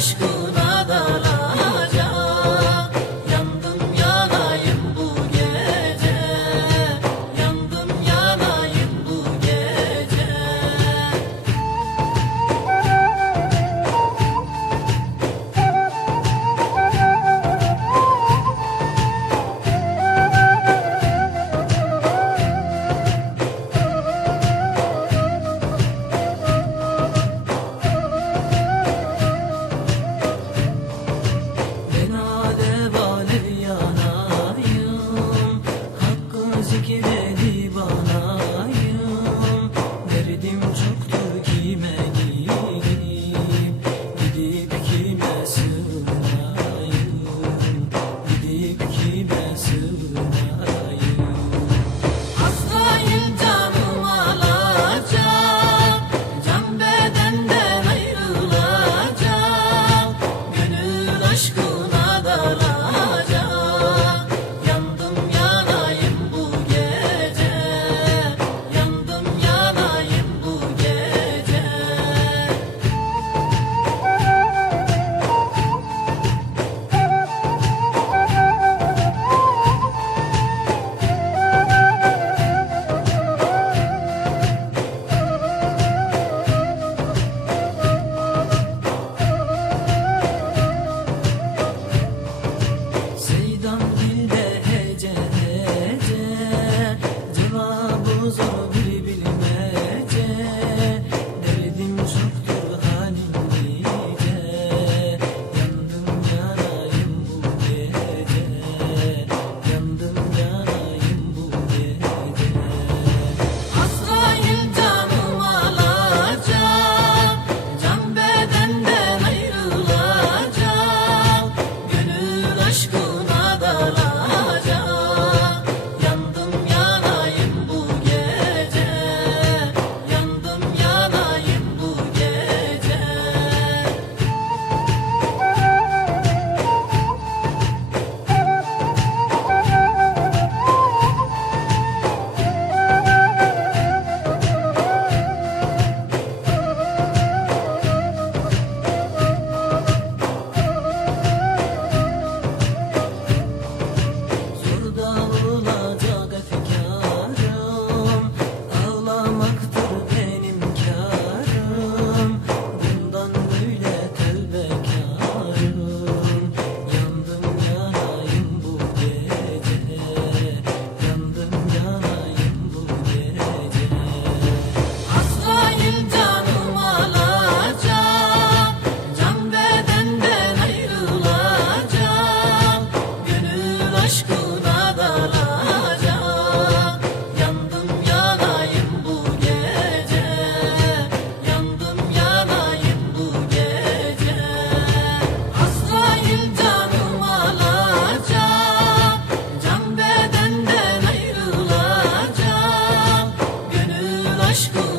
aşkım Can